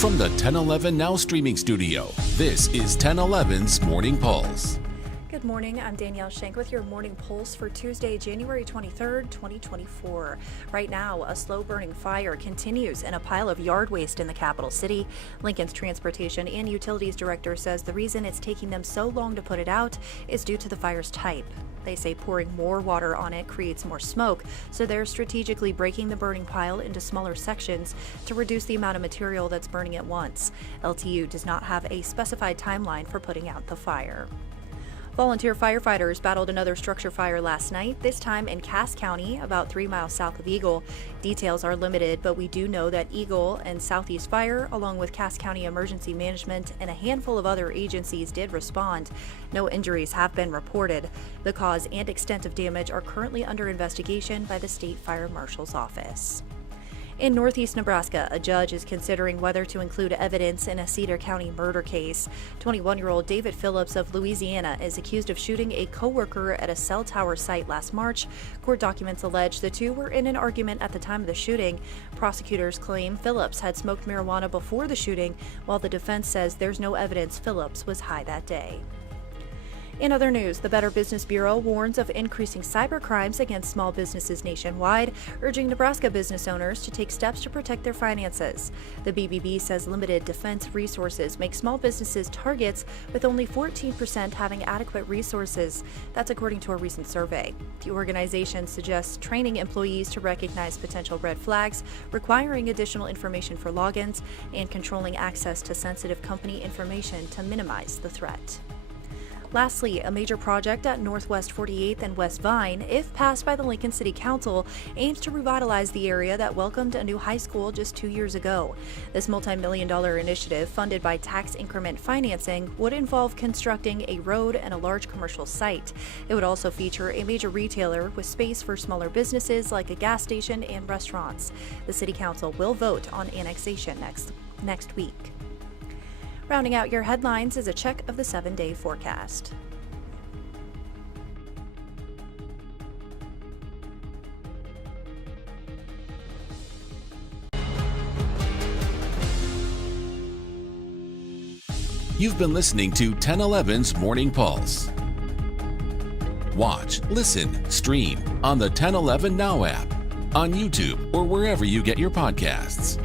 From the 1011 Now streaming studio, this is 1011's Morning Pulse. Good morning, I'm Danielle Schenk with your Morning Pulse for Tuesday, January 23rd, 2024. Right now, a slow-burning fire continues in a pile of yard waste in the capital city. Lincoln's Transportation and Utilities Director says the reason it's taking them so long to put it out is due to the fire's type. They say pouring more water on it creates more smoke, so they're strategically breaking the burning pile into smaller sections to reduce the amount of material that's burning at once. LTU does not have a specified timeline for putting out the fire. Volunteer firefighters battled another structure fire last night, this time in Cass County, about 3 miles south of Eagle. Details are limited, but we do know that Eagle and Southeast Fire, along with Cass County Emergency Management and a handful of other agencies, did respond. No injuries have been reported. The cause and extent of damage are currently under investigation by the State Fire Marshal's Office. In northeast Nebraska, a judge is considering whether to include evidence in a Cedar County murder case. 21-year-old David Phillips of Louisiana is accused of shooting a co-worker at a cell tower site last March. Court documents allege the two were in an argument at the time of the shooting. Prosecutors claim Phillips had smoked marijuana before the shooting, while the defense says there's no evidence Phillips was high that day. In other news, the Better Business Bureau warns of increasing cybercrimes against small businesses nationwide, urging Nebraska business owners to take steps to protect their finances. The BBB says limited defense resources make small businesses targets, with only 14% having adequate resources. That's according to a recent survey. The organization suggests training employees to recognize potential red flags, requiring additional information for logins, and controlling access to sensitive company information to minimize the threat. Lastly, a major project at Northwest 48th and West Vine, if passed by the Lincoln City Council, aims to revitalize the area that welcomed a new high school just 2 years ago. This multi-million-dollar initiative, funded by tax increment financing, would involve constructing a road and a large commercial site. It would also feature a major retailer with space for smaller businesses like a gas station and restaurants. The City Council will vote on annexation next week. Rounding out your headlines is a check of the 7-day forecast. You've been listening to 1011's Morning Pulse. Watch, listen, stream on the 1011 Now app, on YouTube, or wherever you get your podcasts.